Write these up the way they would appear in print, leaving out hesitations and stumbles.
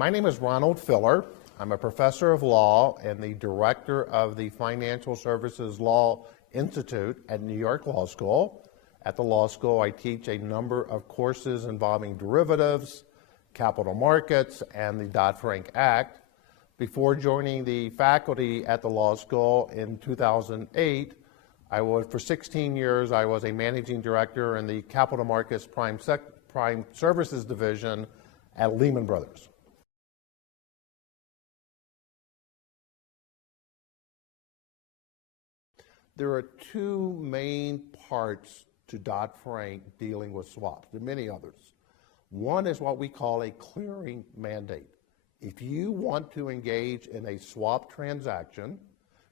My name is Ronald Filler. I'm a professor of law and the director of the Financial Services Law Institute at New York Law School. At the law school, I teach a number of courses involving derivatives, capital markets, and the Dodd-Frank Act. Before joining the faculty at the law school in 2008, for 16 years, I was a managing director in the capital markets prime services division at Lehman Brothers. There are two main parts to Dodd-Frank dealing with swaps. There are many others. One is what we call a clearing mandate. If you want to engage in a swap transaction,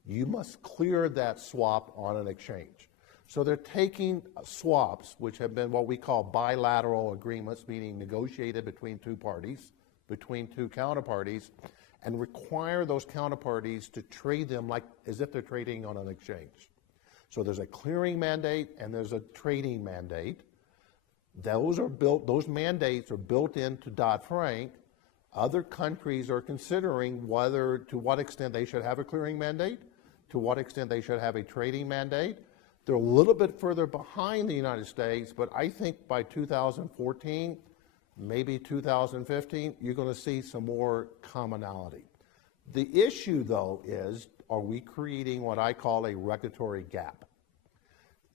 you must clear that swap on an exchange. So they're taking swaps, which have been what we call bilateral agreements, meaning negotiated between two parties, between two counterparties, and require those counterparties to trade them like as if they're trading on an exchange. So there's a clearing mandate and there's a trading mandate. Those mandates are built into Dodd-Frank. Other countries are considering to what extent they should have a clearing mandate, to what extent they should have a trading mandate. They're a little bit further behind the United States, but I think by 2014, maybe 2015, you're going to see some more commonality. The issue, though, is, are we creating what I call a regulatory gap?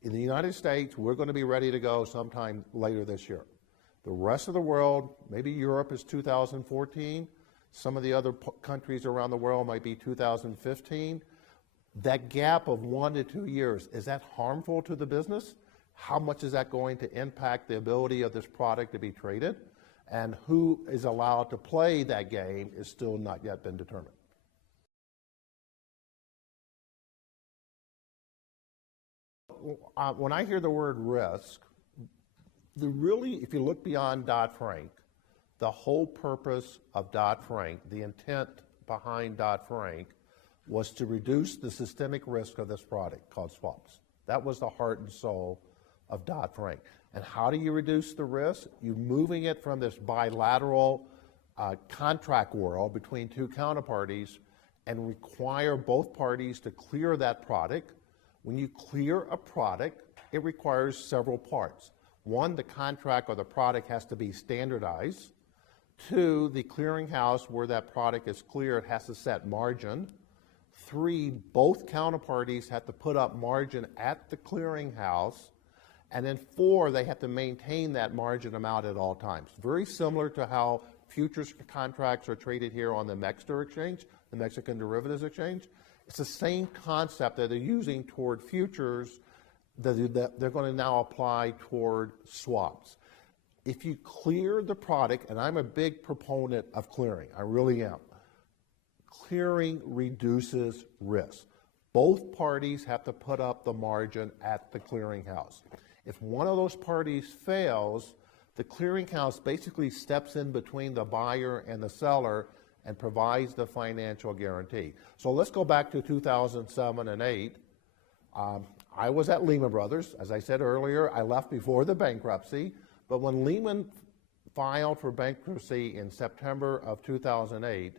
In the United States, we're going to be ready to go sometime later this year. The rest of the world, maybe Europe is 2014. Some of the other countries around the world might be 2015. That gap of 1 to 2 years, is that harmful to the business? How much is that going to impact the ability of this product to be traded? And who is allowed to play that game is still not yet been determined. When I hear the word risk, if you look beyond Dodd-Frank, the whole purpose of Dodd-Frank, the intent behind Dodd-Frank, was to reduce the systemic risk of this product called swaps. That was the heart and soul of Dodd-Frank. And how do you reduce the risk? You're moving it from this bilateral contract world between two counterparties and require both parties to clear that product. When you clear a product, it requires several parts. One, the contract or the product has to be standardized. Two, the clearinghouse where that product is cleared has to set margin. Three, both counterparties have to put up margin at the clearinghouse. And then four, they have to maintain that margin amount at all times. Very similar to how futures contracts are traded here on the MEXDER exchange, the Mexican Derivatives Exchange. It's the same concept that they're using toward futures that they're going to now apply toward swaps. If you clear the product, and I'm a big proponent of clearing, I really am. Clearing reduces risk. Both parties have to put up the margin at the clearinghouse. If one of those parties fails, the clearinghouse basically steps in between the buyer and the seller and provides the financial guarantee. So let's go back to 2007 and 8. I was at Lehman Brothers. As I said earlier, I left before the bankruptcy. But when Lehman filed for bankruptcy in September of 2008,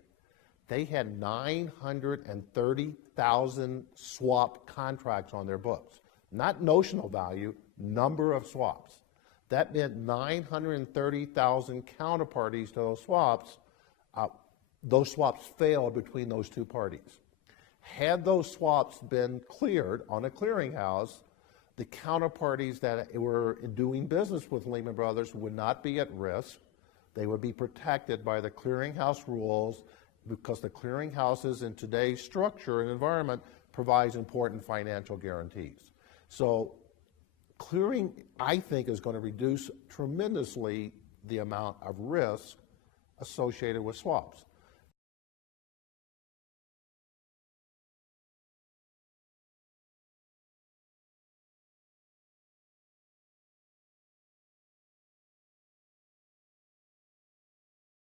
they had 930,000 swap contracts on their books. Not notional value, number of swaps. That meant 930,000 counterparties to those swaps. Those swaps failed between those two parties. Had those swaps been cleared on a clearinghouse, the counterparties that were doing business with Lehman Brothers would not be at risk. They would be protected by the clearinghouse rules because the clearinghouses in today's structure and environment provides important financial guarantees. So clearing, I think, is going to reduce tremendously the amount of risk associated with swaps.